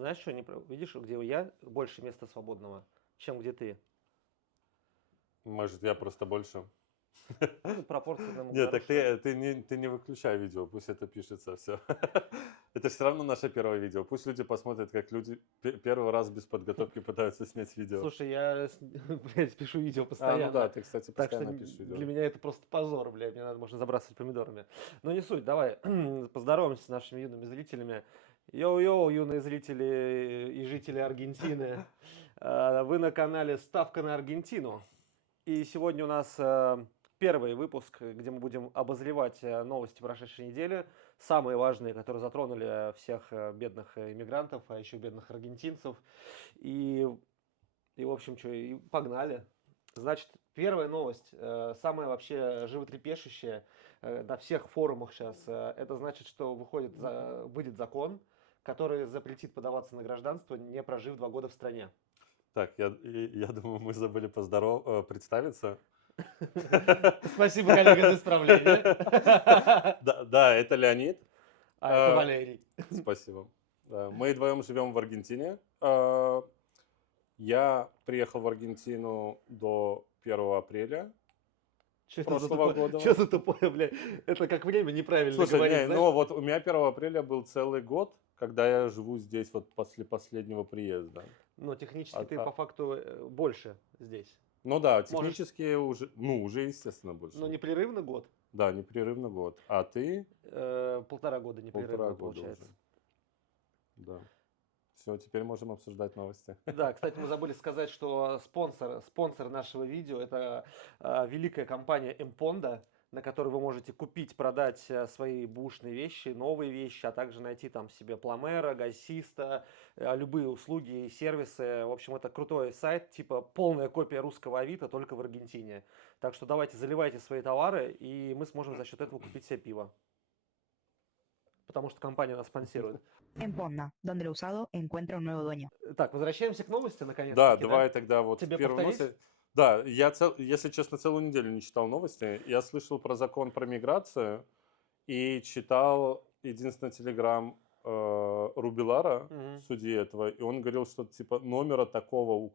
Знаешь, что видишь, где я больше места свободного, чем где ты? Может, я просто больше. Ну, пропорции намного Нет, так дороже. ты не выключай видео, пусть это пишется все. Это все равно наше первое видео. Пусть люди посмотрят, как люди первый раз без подготовки пытаются снять видео. Слушай, я, блядь, пишу видео Ну да, постоянно. ты, кстати, Так что постоянно пишешь для видео. меня это просто позор, блядь. Мне надо, можно забрасывать помидорами. Но не суть, давай поздороваемся с нашими юными зрителями. Йоу-йоу, юные зрители и жители Аргентины. Вы на канале «Ставка на Аргентину». И сегодня у нас первый выпуск, где мы будем обозревать новости прошедшей недели, самые важные, которые затронули всех бедных иммигрантов, а еще бедных аргентинцев. И, в общем, что, и погнали. Значит, первая новость, самая вообще животрепещущая на всех форумах сейчас, это значит, что выйдет закон, который запретит подаваться на гражданство, не прожив 2 года в стране. Так, я думаю, мы забыли представиться. Спасибо, коллега, за исправление. Да, это Леонид. А это Валерий. Спасибо. Да, мы вдвоем живем в Аргентине. Я приехал в Аргентину до 1 апреля прошлого года. Что за тупое, блядь? Это как время неправильно Слушай, говорить, знаешь? ну вот у меня 1 апреля был целый год, когда я живу здесь вот после последнего приезда. Но технически А- ты а- по факту больше здесь. Ну да, Можешь, технически уже естественно больше. но непрерывно год. Да, непрерывно год. А ты? 1,5 года 1,5 непрерывно года получается. уже. Да. Все, теперь можем обсуждать новости. Да, кстати, мы забыли сказать, что спонсор нашего видео это великая компания Emponda, на которой вы можете купить, продать свои бушные вещи, новые вещи, а также найти там себе пломера, газиста, любые услуги и сервисы. В общем, это крутой сайт, типа полная копия русского Авито, только в Аргентине. Так что давайте заливайте свои товары, и мы сможем за счет этого купить себе пиво. Потому что компания нас спонсирует. En Ponda, donde lo usado encuentra un nuevo dueño. Так, возвращаемся к новости, Да, наконец-таки, давай тогда вот Тебе первую повторить? новость. Да, если честно, целую неделю не читал новости. Я слышал про закон про миграцию и читал единственный телеграм Рубилара, Мгм. судьи этого, и он говорил, что типа номера такого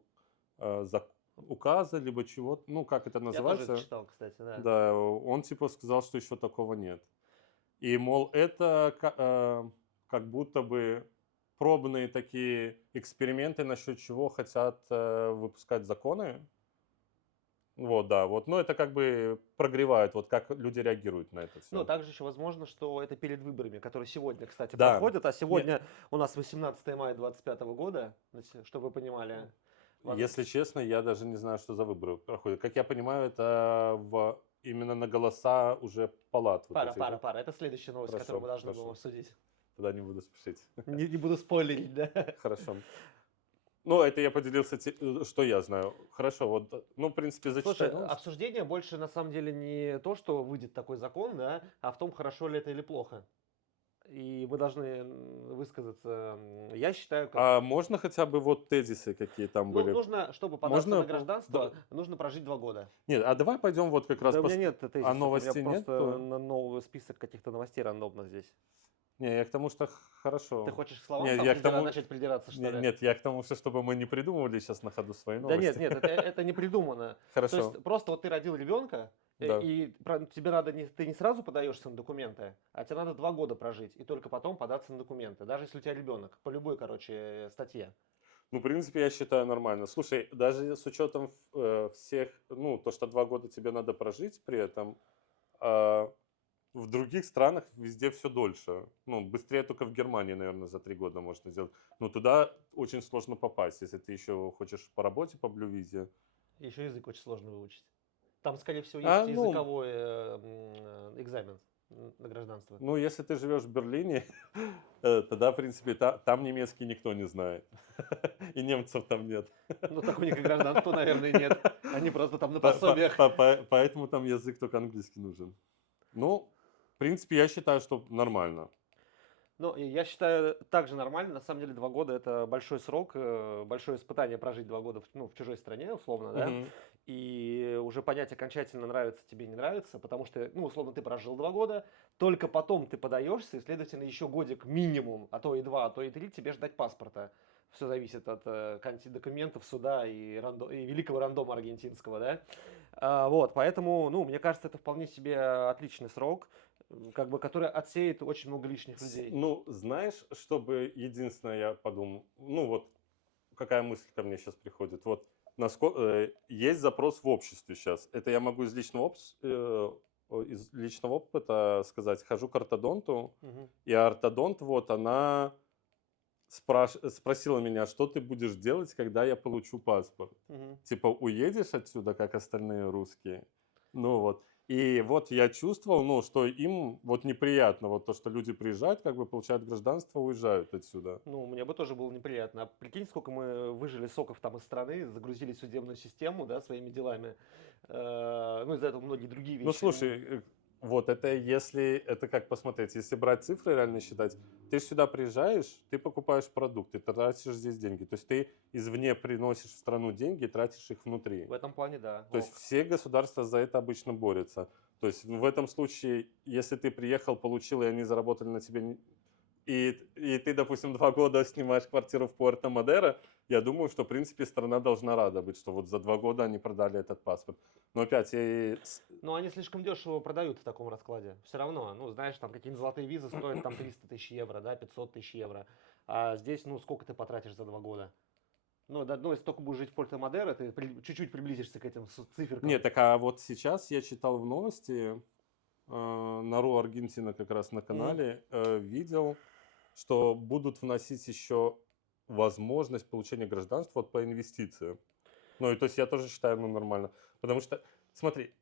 указа, либо чего-то, ну как это Я тоже называется, это читал, кстати, да. да, он типа сказал, что еще такого нет. И, мол, это как будто бы пробные такие эксперименты, насчет чего хотят выпускать законы. Вот, да, вот, но это как бы прогревает, вот как люди реагируют на это Ну, все. также еще возможно, что это перед выборами, которые сегодня, кстати, Да. проходят. А сегодня у нас 18 мая 2025 года, чтобы вы понимали. Если честно, я даже не знаю, что за выборы проходят. Как я понимаю, это именно на голоса уже палат. Вот этих, да? Пара. Это следующая новость, Хорошо, которую мы должны хорошо. будем обсудить. Тогда не буду спешить. Не буду спойлерить, да? Хорошо. Ну, это я поделился, что я знаю. Хорошо, вот, ну, в принципе, Слушай, зачитай новость. обсуждение больше на самом деле не то, что выйдет такой закон, да, а в том, хорошо ли это или плохо. И мы должны высказаться. Я считаю, как... А можно хотя бы вот тезисы, какие там Ну, были? нужно, чтобы податься Можно на гражданство, нужно прожить 2 года. Нет, а давай пойдем вот как раз Да у меня нет тезисов, у меня новостей нет, просто то- на новый список каких-то новостей рандомных здесь. Не, я к тому, что хорошо. Ты хочешь к словам Нет, там я к тому- начать придираться, что ли? Нет, я к тому, что чтобы мы не придумывали сейчас на ходу свои Да новости. нет, это не придумано. То Хорошо. есть просто вот ты родил ребенка, Да. и тебе надо ты не сразу подаешься на документы, а тебе надо 2 года прожить, и только потом податься на документы, даже если у тебя ребенок, по любой, короче, статье. Ну, в принципе, я считаю нормально. Слушай, даже с учетом всех, ну, то, что 2 года тебе надо прожить при этом, в других странах везде все дольше. Ну, быстрее только в Германии, наверное, за 3 года можно сделать. Но туда очень сложно попасть, если ты еще хочешь по работе, по блю-визе. Еще язык очень сложно выучить. Там, скорее всего, А, есть ну- языковой экзамен на гражданство. Ну, если ты живешь в Берлине, тогда, в принципе, там немецкий никто не знает. И немцев там нет. Ну, так у них и гражданства, наверное, нет. Они просто там на По- пособиях. Поэтому там язык только английский нужен. Ну, в принципе, я считаю, что нормально. Ну, и я считаю, также нормально. На самом деле 2 года это большой срок, большое испытание прожить 2 года в чужой стране, условно, да. Мгм. И уже понять окончательно, нравится тебе, не нравится, потому что, ну, условно, ты прожил 2 года, только потом ты подаешься, и, следовательно, еще годик минимум, а то и 2, а то и 3 тебе ждать паспорта. Все зависит от документов суда и, и великого рандома аргентинского, да. Вот, поэтому, ну, мне кажется, это вполне себе отличный срок, как бы, который отсеет очень много лишних людей. Ну, знаешь, чтобы единственное я подумал, ну вот какая мысль ко мне сейчас приходит. Вот есть запрос в обществе сейчас. Это я могу из личного опыта сказать. Хожу к ортодонту, Мгм. и ортодонт, вот она спросила меня, что ты будешь делать, когда я получу паспорт. Мгм. Типа, уедешь отсюда, как остальные русские? Ну вот. И вот я чувствовал, ну, что им вот неприятно, вот то, что люди приезжают, как бы получают гражданство, уезжают отсюда. Ну, мне бы тоже было неприятно. А прикинь, сколько мы выжили соков там из страны, загрузили судебную систему, да, своими делами. Ну, из-за этого многие другие Ну, вещи. слушай, вот это если, это как посмотреть, если брать цифры реально считать, ты ж сюда приезжаешь, ты покупаешь продукты, ты тратишь здесь деньги. То есть ты извне приносишь в страну деньги, тратишь их внутри. В этом плане, да. То есть Ок. все государства за это обычно борются. То есть в этом случае, если ты приехал, получил, и они заработали на тебе, и ты, допустим, 2 года снимаешь квартиру в Пуэрто-Мадеро, я думаю, что, в принципе, страна должна рада быть, что вот за 2 года они продали этот паспорт. Но опять, Но они слишком дешево продают в таком раскладе. Все равно, ну, знаешь, там какие-нибудь золотые визы стоят там 300 тысяч евро, да, 500 тысяч евро. А здесь, ну, сколько ты потратишь за 2 года? Ну, да, ну, если только будешь жить в Порто-Мадеро, ты чуть-чуть приблизишься к этим циферкам. нет, так а вот сейчас я читал в новости, на РУ Аргентина как раз на Мгм. канале, видел, что будут вносить еще возможность получения гражданства вот по инвестициям. Ну, и то есть я тоже считаю, ну, нормально. Потому что, смотри,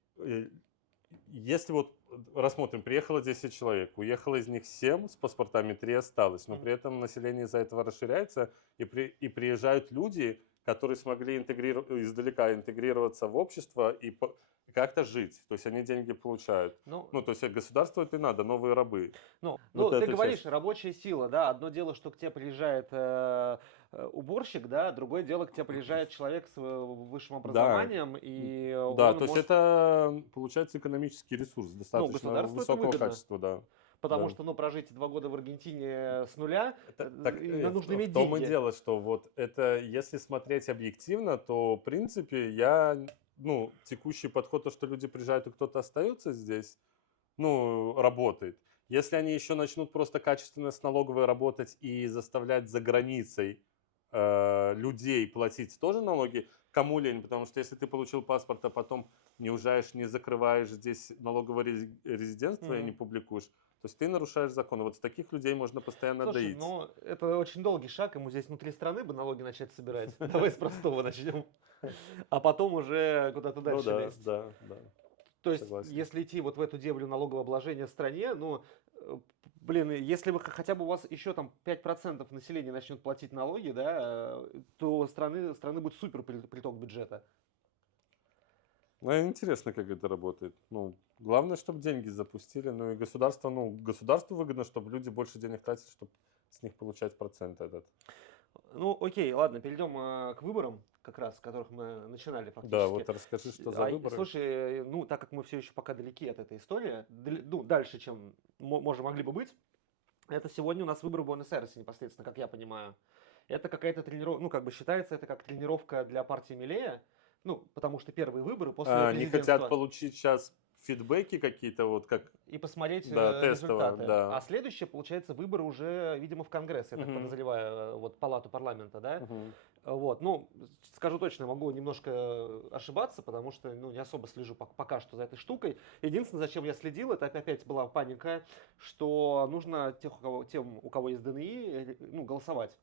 если вот рассмотрим, приехало 10 человек, уехало из них 7 с паспортами, 3 осталось, но Мгм. при этом население из-за этого расширяется, и приезжают люди, которые смогли издалека интегрироваться в общество и как-то жить. То есть они деньги получают. Ну, Ну, то есть государству это и надо, новые рабы. ну, Вот ты эта часть. говоришь, рабочая сила, да, одно дело, что к тебе приезжает уборщик, да, другое дело, к тебе приезжает человек с высшим Да, образованием, и да, он то есть может, это получается экономический ресурс ну, достаточно государству это высокого выгодно, качества, да. потому Да. что, ну, прожить 2 года в Аргентине с нуля, Так нужно в иметь том и деньги. дело, что вот это, если смотреть объективно, то, в принципе, я, ну, текущий подход, то, что люди приезжают и кто-то остается здесь, ну, работает. Если они еще начнут просто качественно с налоговой работать и заставлять за границей людей платить тоже налоги, кому лень? Потому что если ты получил паспорт, а потом не уезжаешь, не закрываешь здесь налоговое резидентство и не Мгм. публикуешь, то есть ты нарушаешь закон. И вот с таких людей можно постоянно Слушай, доить. ну, это очень долгий шаг, ему здесь внутри страны бы налоги начать собирать. Давай с простого начнем, а потом уже куда-то Ну дальше да, лезть. да, да, То есть, согласен. если идти вот в эту дебрю налогового обложения в стране, ну, блин, если вы хотя бы у вас еще там 5% населения начнет платить налоги, да, то страны будет супер приток бюджета. Ну, интересно, как это работает. Ну, главное, чтобы деньги запустили. Ну и государство, ну, государству выгодно, чтобы люди больше денег тратили, чтобы с них получать процент этот. Ну, окей, ладно, перейдем к выборам, как раз, с которых мы начинали Да, фактически. вот расскажи, что за выборы. Слушай, ну, так как мы все еще пока далеки от этой истории, ну, дальше, чем могли бы быть, это сегодня у нас выборы в Буэнос-Айресе непосредственно, как я понимаю. Это какая-то тренировка, ну, как бы считается, это как тренировка для партии Милея, ну, потому что первые выборы после Они хотят президентства, получить сейчас фидбэки какие-то, вот как, и посмотреть да, тестово, результаты. А да. следующее, получается, выборы уже, видимо, в Конгресс, я так Мгм, подозреваю, вот палату парламента, да. мгм. Вот, ну, скажу точно, могу немножко ошибаться, потому что, ну, не особо слежу пока что за этой штукой. Единственное, зачем я следил, это опять была паника, что нужно тем, у кого есть ДНИ, ну, голосовать.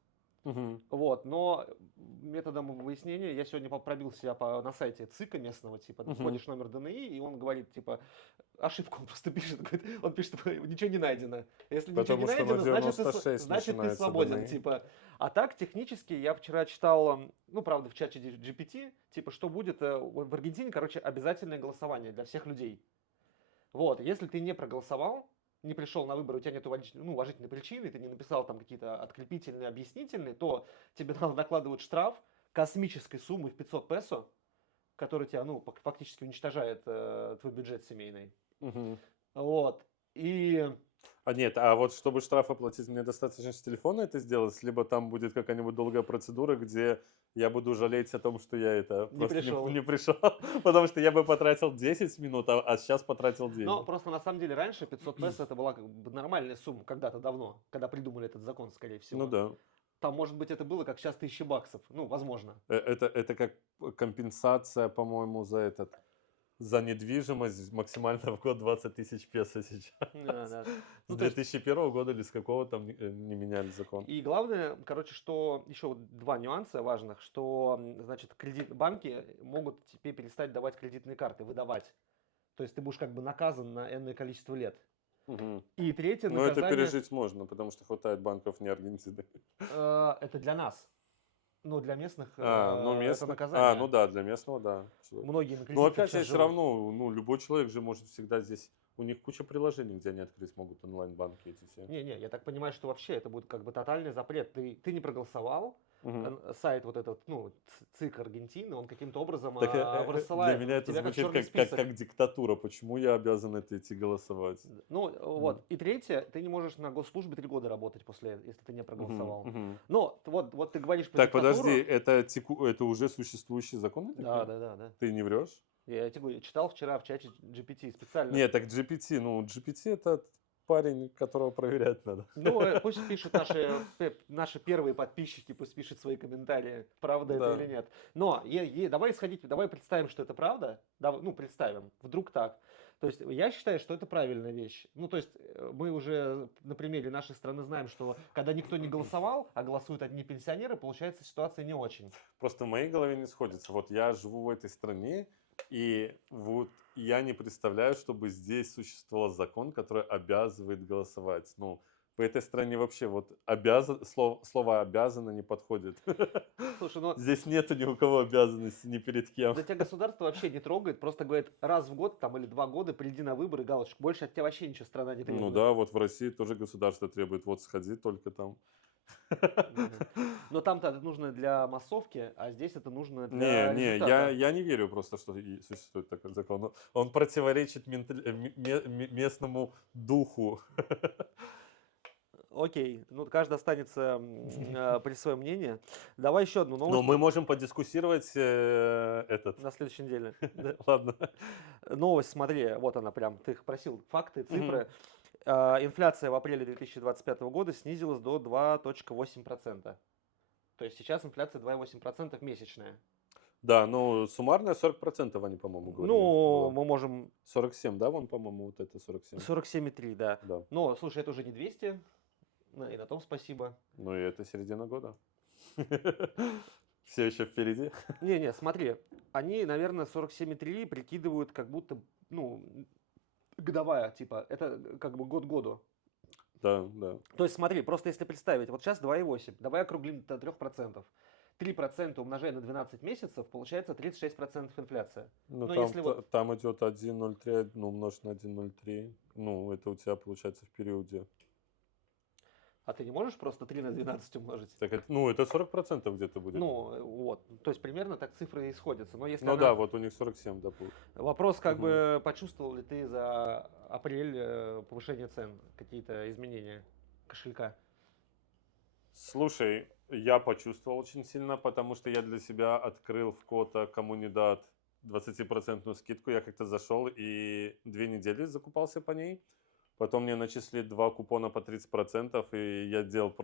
Мгм. Вот, но методом выяснения я сегодня пробил себя на сайте ЦИКа местного, типа, Мгм. вводишь номер ДНИ, и он говорит, типа, ошибку он просто пишет, говорит, он пишет, типа, ничего не найдено. Если ничего не Потому что на найдено, значит 96 значит ты начинается свободен, ДНИ. типа. А так, технически, я вчера читал, ну, правда, в чате GPT, типа, что будет в Аргентине, короче, обязательное голосование для всех людей. Вот, если ты не проголосовал, не пришел на выборы, у тебя нет уважительной причины, ты не написал там какие-то открепительные, объяснительные, то тебе накладывают штраф космической суммы в 500 песо, который тебя, фактически уничтожает твой бюджет семейный. Мгм. Вот. И Нет, а вот чтобы штраф оплатить, мне достаточно с телефона это сделать, либо там будет какая-нибудь долгая процедура, где я буду жалеть о том, что я это Не просто пришел. не пришел, потому что я бы потратил 10 минут, а сейчас потратил Но денег. просто на самом деле раньше 500 песо это была как бы нормальная сумма когда-то давно, когда придумали этот закон, скорее Ну всего. да. Там, может быть, это было как сейчас 1000 баксов. Ну, возможно. Это как компенсация, по-моему, за недвижимость максимально в год 20 тысяч песо сейчас. Да, да. С Ну, то есть, 2001 года или с какого там не меняли закон. и главное, короче, что еще вот два нюанса важных, что, значит, банки могут тебе перестать давать кредитные карты, выдавать. То есть ты будешь как бы наказан на энное количество лет. Мгм. И третье Но это наказание, пережить можно, потому что хватает банков не Аргентины. это для нас. Но для местных Ну это местных. наказание. Ну да, для местного, да. Многие на Но кредитках опять сейчас же, все живут. равно, любой человек же может всегда здесь. У них куча приложений, где они открыть могут онлайн-банки эти все. Не, я так понимаю, что вообще это будет как бы тотальный запрет. Ты не проголосовал, Мгм. сайт вот этот, ЦИК Аргентины, он каким-то образом Так для высылает меня это тебя как звучит черный как, список. как диктатура. Почему я обязан это идти голосовать? Ну, вот. И третье, ты не можешь на госслужбе 3 года работать после, если ты не Мгм, проголосовал. мгм. Но вот ты говоришь про Так, диктатуру. подожди, это уже существующие законы Да, такие? да. Ты не врешь? Я тебе говорю, читал вчера в чате GPT специально. Нет, так GPT, GPT это парень, которого проверять надо. Ну, пусть пишут наши первые подписчики, пусть пишут свои комментарии, правда это Да. или нет. Но давай представим, что это правда. Представим, вдруг так. То есть я считаю, что это правильная вещь. Ну, то есть мы уже на примере нашей страны знаем, что когда никто не голосовал, а голосуют одни пенсионеры, получается ситуация не очень. Просто в моей голове не сходится. Вот я живу в этой стране, и вот я не представляю, чтобы здесь существовал закон, который обязывает голосовать. В этой стране вообще вот слово обязано не подходит. Слушай, ну Здесь нету ни у кого обязанности ни перед кем. да тебя государство вообще не трогает, просто говорит, раз в год там или 2 года приди на выборы, галочку. Больше от тебя вообще ничего страна не Ну требует. да, вот в России тоже государство требует, вот сходи только там. Мгм. Но там-то это нужно для массовки, а здесь это нужно для Не, результата. я не верю просто, что существует такой закон. Он противоречит местному духу. Окей, каждый останется при своем мнении. Давай еще одну Но новость мы можем подискуссировать этот. на следующей неделе. Да. Ладно. Новость, смотри, вот она прям, ты их просил, факты, Мгм. цифры. Инфляция в апреле 2025 года снизилась до 2,8%. То есть сейчас инфляция 2,8% месячная. Да, суммарная 40% они, по-моему, говорили. Ну, была. мы можем 47, да, вон, по-моему, вот это 47. 47,3, да. Да. Но, слушай, это уже не 200, и на том спасибо. Ну и это середина года. Все еще впереди. Не, смотри, они, наверное, 47,3 прикидывают, как будто, годовая, типа, это как бы год к году. Да, да. То есть смотри, просто если представить, вот сейчас 2,8, давай округлим до 3%. 3% умножая на 12 месяцев, получается 36% инфляция. Ну, Но там, если вот, там идет 1,03, умножить на 1,03. Это у тебя получается в периоде. а ты не можешь просто 3 на 12 умножить? Так это 40% где-то будет. Вот, то есть примерно так цифры и сходятся. Но если Ну она- да, вот у них 47, да, будет. Вопрос, как Мгм. бы, почувствовал ли ты за апрель повышение цен, какие-то изменения кошелька? Слушай, я почувствовал очень сильно, потому что я для себя открыл в Кота Коммунидат 20% скидку. Я как-то зашел и 2 недели закупался по ней. Потом мне начислили 2 купона по 30%, и я делал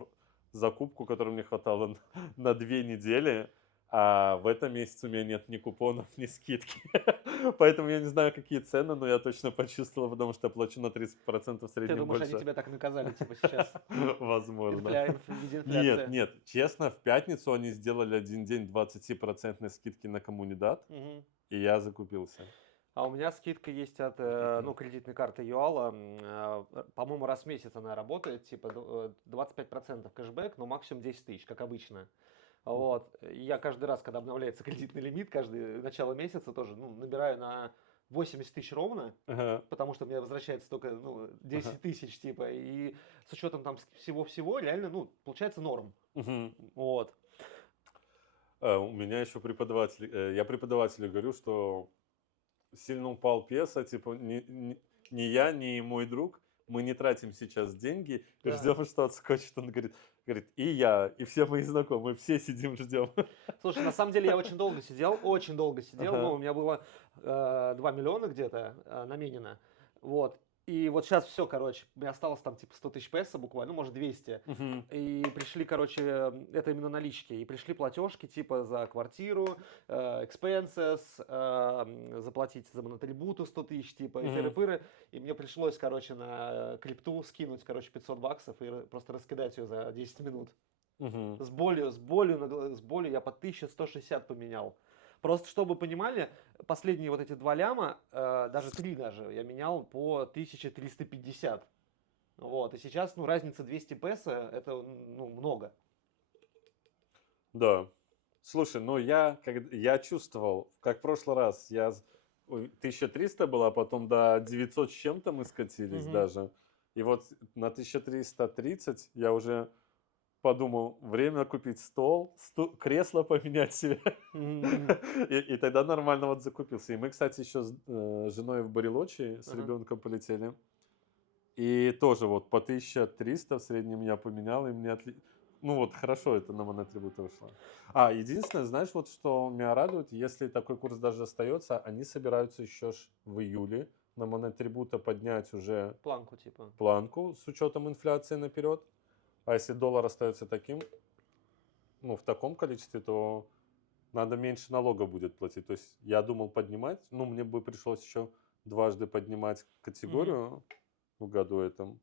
закупку, которой мне хватало на 2 недели. А в этом месяце у меня нет ни купонов, ни скидки. Поэтому я не знаю, какие цены, но я точно почувствовал, потому что плачу на 30% в Ты среднем думаешь, больше. они тебя так наказали, типа, сейчас? Возможно. В виде инфляции. Нет, честно, в пятницу они сделали один день 20% скидки на коммунидат, Мгм. и я закупился. А у меня скидка есть от кредитной карты Юала. По-моему, раз в месяц она работает, типа 25% кэшбэк, но максимум 10 тысяч, как обычно. Вот. И я каждый раз, когда обновляется кредитный лимит, каждый начало месяца тоже набираю на 80 тысяч ровно, Ага. потому что мне возвращается только 10 Ага. тысяч, типа, и с учетом там всего-всего, реально, получается норм. Мгм. Вот. У меня еще преподаватель, я преподавателю говорю, что сильно упал песо, типа ни я, ни мой друг, мы не тратим сейчас деньги, Да. ждем, что отскочит. Он говорит, и я, и все мои знакомые, все сидим, ждем. Слушай, на самом деле я очень долго сидел, Ага. у меня было 2 миллиона где-то наменено, вот, и вот сейчас все, короче, мне осталось там типа 100 тысяч песо буквально, может 200, Мгм. и пришли, короче, это именно налички, и пришли платежки типа за квартиру, expenses, заплатить за монотрибуту 100 тысяч, типа, и Мгм. тыры-пыры, и мне пришлось, короче, на крипту скинуть, короче, 500 баксов и просто раскидать ее за 10 минут. Мгм. С болью я по 1160 поменял. Просто чтобы вы понимали, последние вот эти 2 ляма, даже 3 даже, я менял по 1350. Вот, и сейчас, разница 200 песо, это, много. Да. Слушай, ну я чувствовал, как в прошлый раз, 1300 было, а потом до 900 с чем-то мы скатились Мгм. даже. И вот на 1330 я уже подумал, время купить стол, кресло поменять себе. Мгм. И тогда нормально вот закупился. И мы, кстати, еще с женой в Барелочи с Ага. ребенком полетели. И тоже вот по 1300 в среднем я поменял, и мне ну вот хорошо это на монотрибуты вышло. Единственное, знаешь, вот что меня радует, если такой курс даже остается, они собираются еще в июле на монотрибута поднять уже Планку, типа. планку с учетом инфляции наперед. А если доллар остается таким, ну, в таком количестве, то надо меньше налога будет платить. То есть я думал поднимать, ну, мне бы пришлось еще дважды поднимать Мгм. категорию в году этом,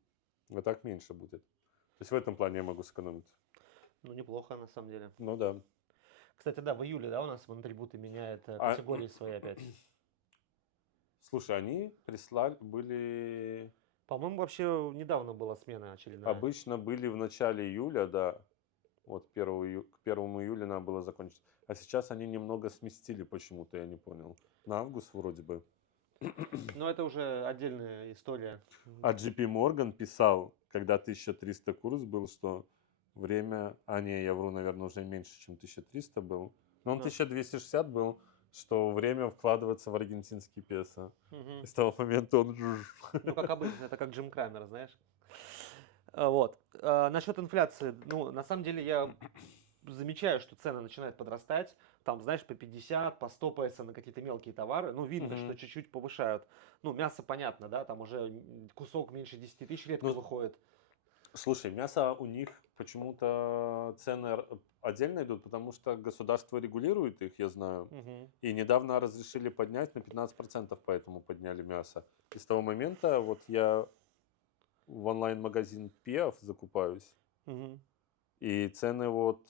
а так меньше будет. То есть в этом плане я могу сэкономить. Неплохо, на самом деле. Ну да. Кстати, да, в июле, да, у нас монотрибуты меняют А, категории свои опять. слушай, они были, По-моему, вообще недавно была смена очередная. обычно были в начале июля, да, вот к 1 июля надо было закончить. А сейчас они немного сместили почему-то, я не понял. На август вроде бы. Но это уже отдельная история. А JP Morgan писал, когда 1300 курс был, что время... не, я вру, наверное, уже меньше, чем 1300 был. Но он Да. 1260 был, что время вкладывается в аргентинский песо. Мгм. И с того момента он... Как обычно, это как Джим Крамер, знаешь. Вот. Насчет инфляции, на самом деле я замечаю, что цены начинают подрастать. Там, знаешь, по 50, по 100 песо на какие-то мелкие товары. Видно, что Мгм. чуть-чуть повышают. Мясо понятно, да, там уже кусок меньше 10 тысяч редко Ну, выходит. слушай, мясо у них почему-то цены отдельно идут, потому что государство регулирует их, я знаю. Мгм. И недавно разрешили поднять на 15%, поэтому подняли мясо. И с того момента вот я в онлайн-магазин Пиаф закупаюсь, Мгм. и цены вот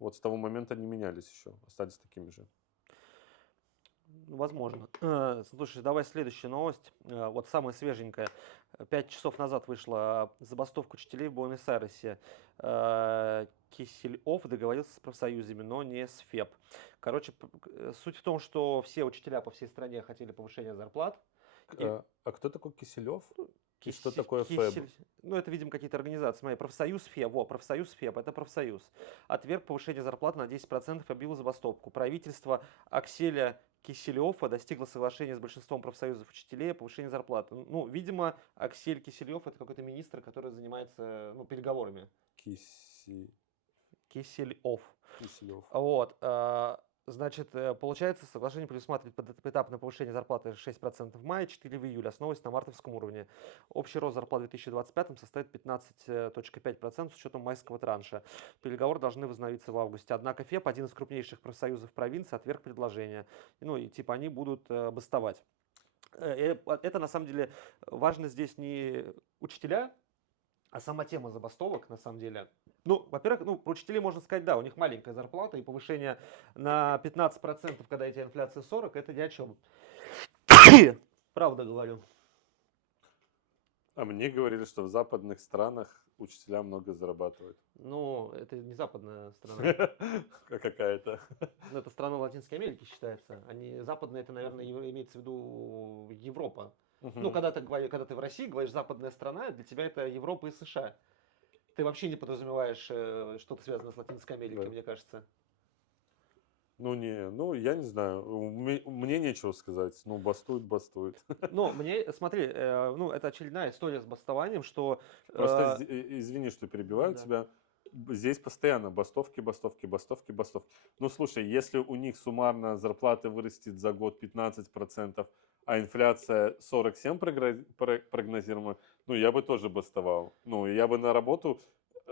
с того момента не менялись еще, остались такими же. Возможно. Слушай, давай следующая новость. Вот самая свеженькая. 5 часов назад вышла забастовка учителей в Буэнос-Айресе. Кисельов договорился с профсоюзами, но не с ФЕП. Короче, суть в том, что все учителя по всей стране хотели повышения зарплат. И А кто такой Киселев? И что Кисель, такое ФЭБ? это, видимо, какие-то организации. Смотри, профсоюз ФЕБ, профсоюз ФЕБ, это профсоюз. Отверг повышение зарплат на 10% и объявил забастовку. Правительство Акселя Киселева достигло соглашения с большинством профсоюзов учителей о повышении зарплаты. Видимо, Аксель Киселев это какой-то министр, который занимается переговорами. Киселев. Киселев. Вот. Значит, получается, соглашение предусматривает поэтапное повышение зарплаты 6% в мае, 4% в июле, основываясь на мартовском уровне. Общий рост зарплат в 2025 составит 15,5% с учетом майского транша. Переговоры должны возобновиться в августе. Однако ФЕП, один из крупнейших профсоюзов провинции, отверг предложение. И они будут бастовать. Это на самом деле важно здесь не учителя, а сама тема забастовок, на самом деле. Во-первых, про учителей можно сказать, да, у них маленькая зарплата, и повышение на 15%, когда эти инфляция 40%, это ни о чем. Правда говорю. А мне говорили, что в западных странах учителя много зарабатывают. Ну, это не западная страна. Какая-то. Ну, это страна Латинской Америки считается. Они западные, это, наверное, имеется в виду Европа. Ну, Мгм. когда ты в России говоришь западная страна, для тебя это Европа и США. Ты вообще не подразумеваешь что-то связанное с Латинской Америкой, Да. мне кажется. Ну, я не знаю. Мне нечего сказать. Ну, бастует. Но мне, смотри, ну, это очередная история с бастованием, что... Просто э, извини, что перебиваю да. тебя. Здесь постоянно бастовки. Ну, слушай, если у них суммарно зарплата вырастет за год 15%, а инфляция 47 прогнозируема, ну, я бы тоже бастовал. Ну, я бы на работу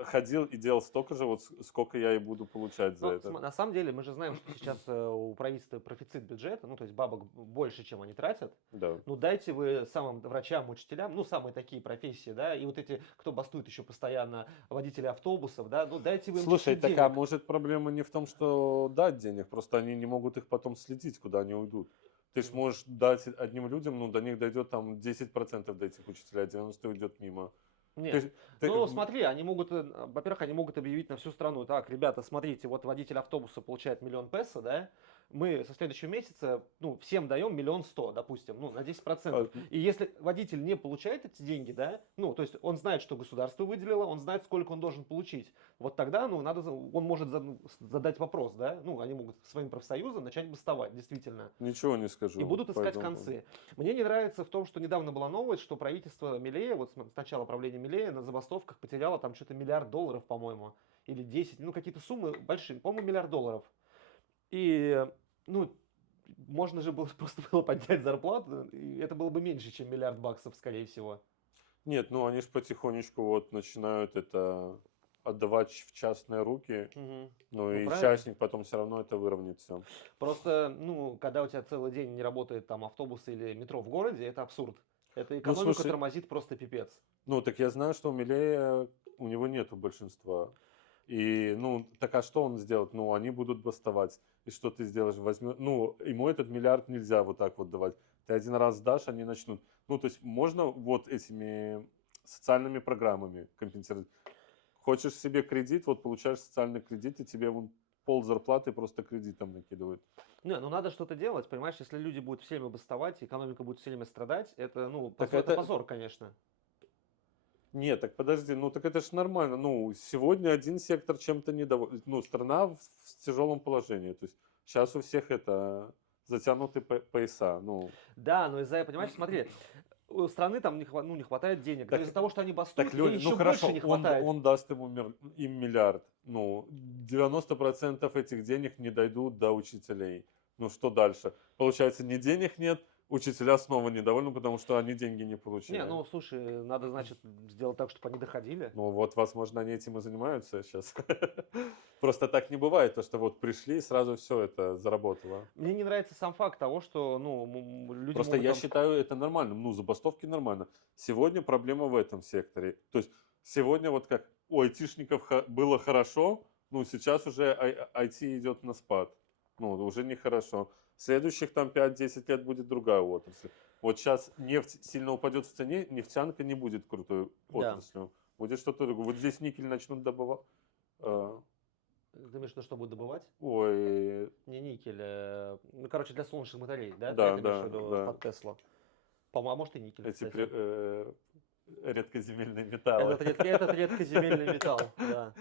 ходил и делал столько же, вот сколько я и буду получать за Ну, это. на самом деле мы же знаем, что сейчас у правительства профицит бюджета, ну, то есть бабок больше, чем они тратят. Да. Ну, дайте вы самым врачам, учителям, ну, самые такие профессии, да, и вот эти, кто бастует еще постоянно, водители автобусов, да, ну, дайте вы им Слушай, чуть-чуть так денег. а может проблема не в том, что дать денег, просто они не могут их потом следить, куда они уйдут. Ты ж Мгм. можешь дать одним людям, ну, до них дойдет там 10% до этих учителей, а 90 уйдет мимо. Нет. ж- Ну, м, смотри, они могут, во-первых, они могут объявить на всю страну, так, ребята, смотрите, вот водитель автобуса получает 1 000 000 песо, да, мы со следующего месяца, ну, всем даем 1 100 000, допустим, ну, на 10%. а, И если водитель не получает эти деньги, да, ну, то есть он знает, что государство выделило, он знает, сколько он должен получить. Вот тогда, ну, он может задать вопрос, да, ну, они могут своим профсоюзом начать бастовать, действительно. Ничего не И скажу будут по искать этому поводу. концы. Мне не нравится в том, что недавно была новость, что правительство Милея, вот с начала правления Милея, на забастовках потеряло там что-то $1 миллиард, по-моему, или 10, ну какие-то суммы большие, по-моему, $1 миллиард. И, ну, можно же было просто было поднять зарплату, и это было бы меньше, чем $1 миллиард, скорее всего. Нет, ну они же потихонечку вот начинают это отдавать в частные руки, Мгм. ну Ну, и правильно. частник потом все равно это выровняет все. Просто, ну, когда у тебя целый день не работает там автобус или метро в городе, это абсурд. Это Ну, экономику слушай, тормозит просто пипец. ну так я знаю, что у Милея, у него нету большинства. И, ну, так а что он сделает? Ну, они будут бастовать. И что ты сделаешь? Ну, ему этот миллиард нельзя вот так вот давать. Ты один раз дашь, они начнут. Ну, то есть можно вот этими социальными программами компенсировать. Хочешь себе кредит, вот получаешь социальный кредит, и тебе вон пол зарплаты просто кредитом накидывают. Не, ну надо что-то делать, понимаешь, если люди будут все время бастовать, экономика будет все время страдать, это, ну, Так это это, позор, конечно. нет, так подожди, ну так это ж нормально. Ну, сегодня один сектор чем-то недоволен. Ну, страна в тяжелом положении. То есть сейчас у всех это затянуты пояса. Ну, Да, но из-за, понимаешь, смотри, у страны там ну, не хватает денег, но так, из-за того, что они так бастуют, ей Леня, ну еще больше хорошо, не он, хватает. он даст им миллиард. Ну, 90% этих денег не дойдут до учителей. Ну, что дальше? Получается, ни денег нет, учителя снова недовольны, потому что они деньги не Не, получили. ну, слушай, надо, значит, сделать так, чтобы они доходили. Ну вот, возможно, они этим и занимаются сейчас. Просто так не бывает, то что вот пришли и сразу все это заработало. Мне не нравится сам факт того, что, ну, люди Просто могут я там... считаю это нормальным. Ну, забастовки нормально. Сегодня проблема в этом секторе. То есть сегодня вот как у айтишников было хорошо, ну, сейчас уже IT идет на спад. Ну, уже нехорошо. Следующих там 5-10 лет будет другая отрасль. Вот сейчас нефть сильно упадет в цене, нефтянка не будет крутой Да. отраслью. Будет что-то другое. Вот здесь никель начнут добывать. Ты имеешь в виду, что будет добывать? Ой, Не никель, ну, короче, для солнечных батарей, да? Ты да, это имеешь в да, виду да. под Теслу? По-моему, а может и никель, Эти кстати. редкоземельные металлы. Этот редкоземельный металл, да.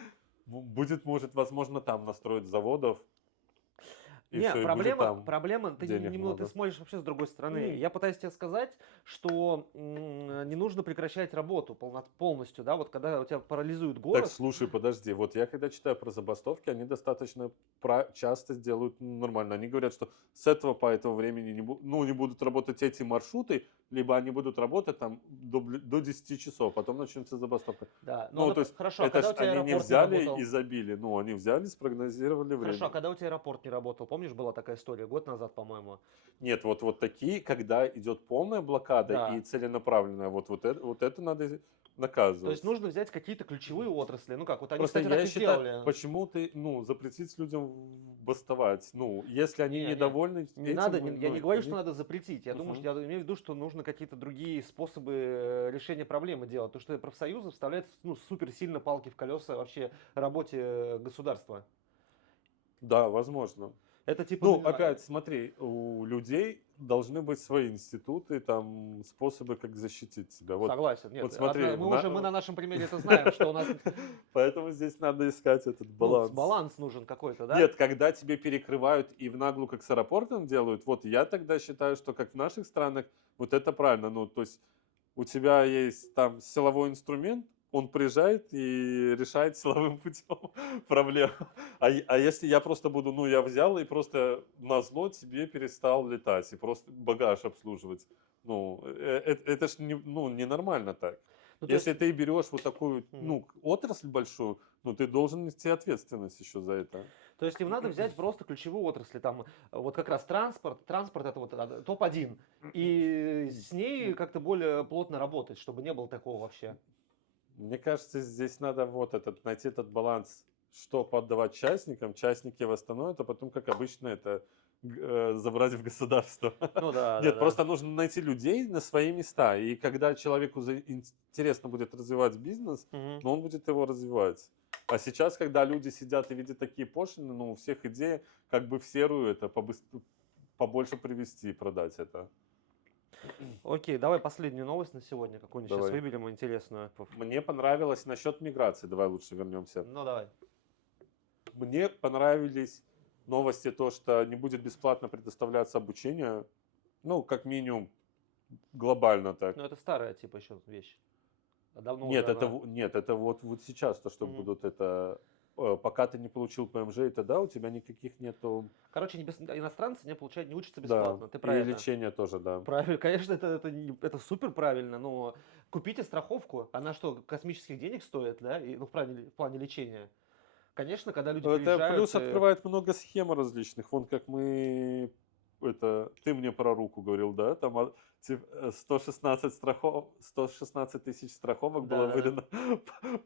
Будет, может, возможно, там настроить заводов, и Не, все, и будет там проблема, ты, денег ты много. смотришь вообще с другой стороны. М. Я пытаюсь тебе сказать, что не нужно прекращать работу полностью, да, вот когда у тебя парализует Так, город, слушай, подожди, вот я когда читаю про забастовки, они достаточно часто делают нормально. Они говорят, что с этого по этого времени не будут работать эти маршруты, либо они будут работать там до 10 часов, потом начнется забастовка. да, Ну, то есть хорошо, а это когда ж у тебя они не аэропорт не взяли работал, и забили, ну, они взяли, спрогнозировали хорошо, а время. когда у тебя аэропорт не работал, помнишь, была такая история, год назад, по-моему, Нет, вот такие, когда идет полная блокада и да, целенаправленная, вот это надо наказывать. То есть нужно взять какие-то ключевые отрасли. Ну как, вот они, Просто кстати, так я и считаю, сделали. почему ты, ну, запретить людям бастовать? Ну, если они Не, недовольны не этим, надо, я не ну, говорю, они... что надо запретить. Я думаю, Мгм. что я имею в виду, что нужно какие-то другие способы решения проблемы делать. Потому что профсоюзы вставляют ну, супер сильно палки в колеса вообще работе государства. Да, возможно. Это типа, Ну, ну, опять, смотри, у людей должны быть свои институты, там, способы, как защитить себя. Вот, согласен. Нет, вот смотри, мы на нашем примере это знаем, что у нас Поэтому здесь надо искать этот ну, баланс. баланс нужен какой-то, да? Нет, когда тебе перекрывают и в наглую, как с аэропортом делают, вот я тогда считаю, что как в наших странах, вот это правильно. Ну, то есть у тебя есть там силовой инструмент, он приезжает и решает силовым путем проблему. А если я просто буду, ну, я взял и просто назло тебе перестал летать и просто багаж обслуживать. Ну, это ж не, ну, ненормально так. Ну, то есть, Если ты берешь вот такую, мгм. ну, отрасль большую, ну, ты должен нести ответственность еще за это. То есть им надо взять просто ключевые отрасли, там вот как раз транспорт это вот топ-1, и с ней как-то более плотно работать, чтобы не было такого вообще. Мне кажется, здесь надо вот этот, найти этот баланс, что поддавать частникам, частники восстановят, а потом, как обычно, это забрать в государство. Ну да, да, Нет, да. просто нужно найти людей на свои места. И когда человеку интересно будет развивать бизнес, Мгм. но он будет его развивать. А сейчас, когда люди сидят и видят такие пошлины, ну, у всех идея как бы в серую это побольше привести и продать это. Окей, давай последнюю новость на сегодня, какую-нибудь сейчас Давай. выберем интересную. Мне понравилось насчет миграции. Давай лучше вернемся. Ну давай. Мне понравились новости, то, что не будет бесплатно предоставляться обучение, ну, как минимум, глобально так. Ну это старая типа еще вещь. А давно Нет, уже это, она. нет, это вот сейчас, то, что Мгм. будут это, пока ты не получил ПМЖ, и тогда у тебя никаких нету, Короче, иностранцы не получают, не учатся да, бесплатно. Ты и про это. лечение тоже, да. Правильно, конечно, это супер правильно, но купите страховку, она что, космических денег стоит, да, и, ну, в плане лечения. Конечно, когда люди Это приезжают, плюс открывает много схем различных. Вон как мы, это, ты мне про руку говорил, да? Там 116 тысяч страховок было да-да-да, выдано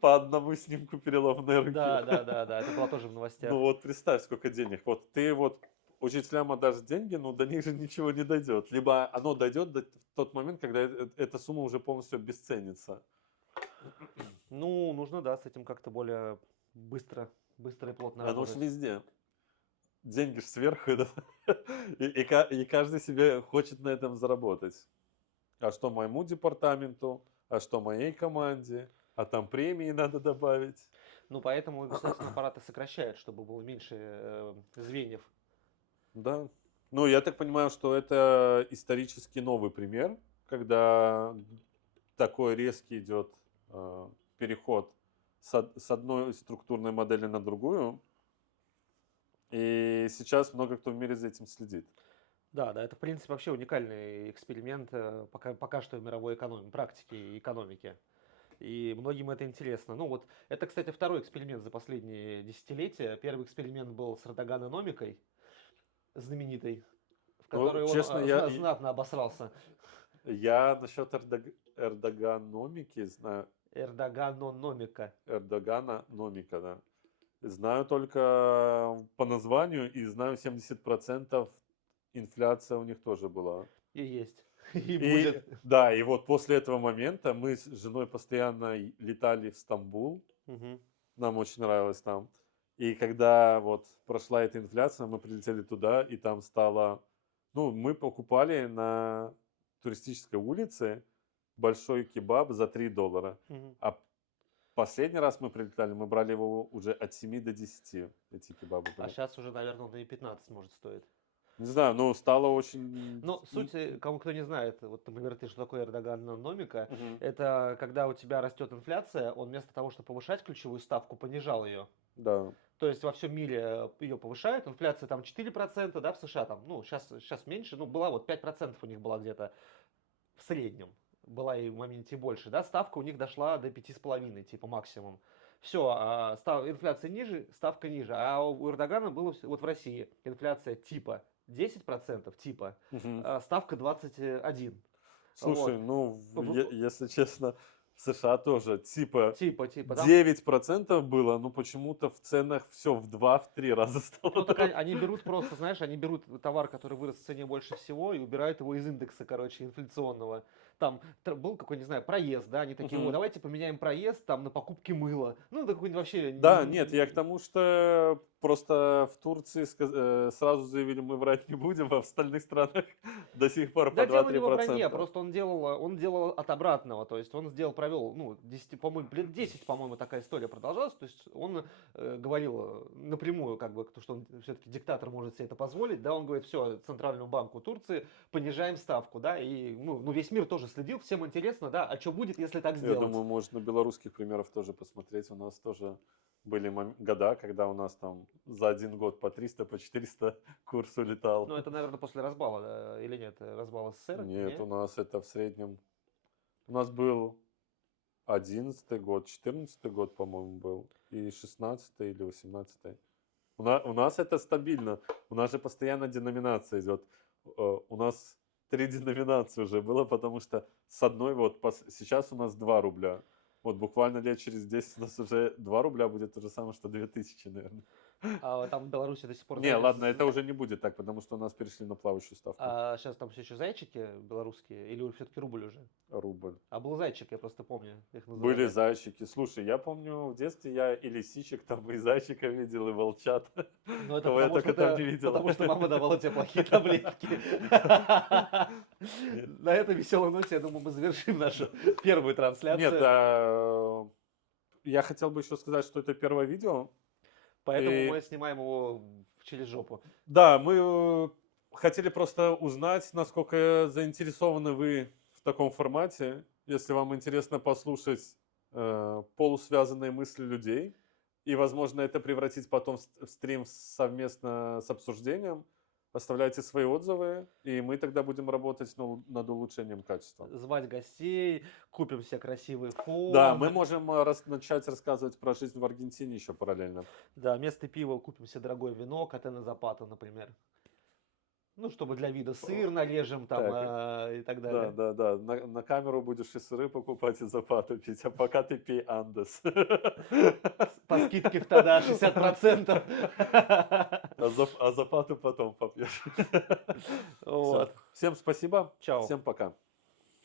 по одному снимку переломной руки. да-да-да, это было тоже в Ну новостях. вот представь, сколько денег. Вот ты вот учителям отдашь деньги, но до них же ничего не дойдет. Либо оно дойдет в тот момент, когда эта сумма уже полностью обесценится. Ну, нужно, да, с этим как-то более быстро и плотно Оно ж работать. везде. Деньги ж сверху, и каждый себе хочет на этом заработать. А что моему департаменту, а что моей команде, а там премии надо добавить. Ну, поэтому государственный аппарат и сокращает, чтобы было меньше звеньев. Да. Ну, я так понимаю, что это исторически новый пример, когда такой резкий идет переход с одной структурной модели на другую. И сейчас много кто в мире за этим следит. Да, да, это, в принципе, вообще уникальный эксперимент пока что в мировой практике и экономике. И многим это интересно. Ну вот, это, кстати, второй эксперимент за последние десятилетия. Первый эксперимент был с Эрдоганом-номикой, знаменитой, в Ну, которой он честно, знатно обосрался. я насчет эрдогономики знаю, Эрдоганономика. Эрдогана номика, да. Знаю только по названию и знаю 70% инфляция у них тоже была. И есть. И И будет. да, и вот после этого момента мы с женой постоянно летали в Стамбул. Мгм. Нам очень нравилось там. И когда вот прошла эта инфляция, мы прилетели туда, и там стало... Ну, мы покупали на туристической улице большой кебаб за $3. Мгм. А последний раз мы прилетали, мы брали его уже от 7 до 10, эти кебабы. А сейчас уже, наверное, он и 15 может стоить. Не знаю, но стало очень... Но суть, кому кто не знает, вот, например, ты, что такое Эрдоган-номика, Мгм. это когда у тебя растет инфляция, он вместо того, чтобы повышать ключевую ставку, понижал ее. Да. То есть во всем мире ее повышают, инфляция там 4%, да, в США там, ну, сейчас меньше, ну, была вот 5% у них была где-то в среднем, была и в моменте больше, да, ставка у них дошла до 5,5, типа максимум. Все, инфляция ниже, ставка ниже. А у Эрдогана было вот в России инфляция типа 10%, типа, Мгм. ставка 21. Слушай, Вот. ну, В- если честно, В США тоже, типа, Типа, там 9% было, но почему-то в ценах все в 2-3 раза стало. ну, так они берут просто, знаешь, они берут товар, который вырос в цене больше всего, и убирают его из индекса, короче, инфляционного. Там был какой, не знаю, проезд, да, они такие, о, Мгм. давайте поменяем проезд там на покупки мыла. Ну, это какой-нибудь вообще... Да, нет, я к тому, что просто в Турции сразу заявили, мы врать не будем, а в остальных странах до сих пор Да, по дело у него в броне, 2-3%. просто он делал от обратного, то есть он провел, ну, 10, по-моему, лет 10, по-моему, такая история продолжалась, то есть он говорил напрямую, как бы, что он все-таки диктатор может себе это позволить, да, он говорит, все, Центральному банку Турции понижаем ставку, да, и, ну, весь мир тоже следил, всем интересно, да, а что будет, если так Я сделать? думаю, можно белорусских примеров тоже посмотреть. У нас тоже были года, когда у нас там за один год по 300, по 400 курс улетал. Ну, это, наверное, после разбала, да, или нет, разбала СССР? Нет, у нас это в среднем... У нас был 11-й год, 14-й год, по-моему, был, и 16-й или 18-й. У нас это стабильно. У нас же постоянно деноминация идет. У нас 3 деноминации уже было, потому что с одной вот... Сейчас у нас 2 рубля. Вот буквально лет через 10 у нас уже 2 рубля будет то же самое, что 2000, наверное. А там в Беларуси до сих пор... Не, ладно, это уже не будет так, потому что у нас перешли на плавающую ставку. А сейчас там все еще зайчики белорусские, или все-таки рубль уже? Рубль. А был зайчик, я просто помню, их называли. Были зайчики. Слушай, я помню, в детстве я и лисичек там, и зайчика видел, и волчат. Ну, это Кого я потому, что только там не видел. потому что мама давала тебе плохие таблетки. На этой веселой ноте, я думаю, мы завершим нашу первую трансляцию. Нет, я хотел бы еще сказать, что это первое видео. Поэтому и- мы снимаем его через жопу. Да, мы хотели просто узнать, насколько заинтересованы вы в таком формате. Если вам интересно послушать полусвязанные мысли людей, и, возможно, это превратить потом в стрим совместно с обсуждением, оставляйте свои отзывы, и мы тогда будем работать над улучшением качества. Звать гостей, купим себе красивый фон. Да, мы можем начать рассказывать про жизнь в Аргентине еще параллельно. Да, вместо пива купим себе дорогое вино, Катена Запата, например. Ну, чтобы для вида сыр нарежем там Так, и так далее. Да. На камеру будешь и сыры покупать, и запату пить, а пока ты пей Андес. По скидке в тогда 60%. А запату потом попьешь. Вот. Всем спасибо. Чао. Всем пока.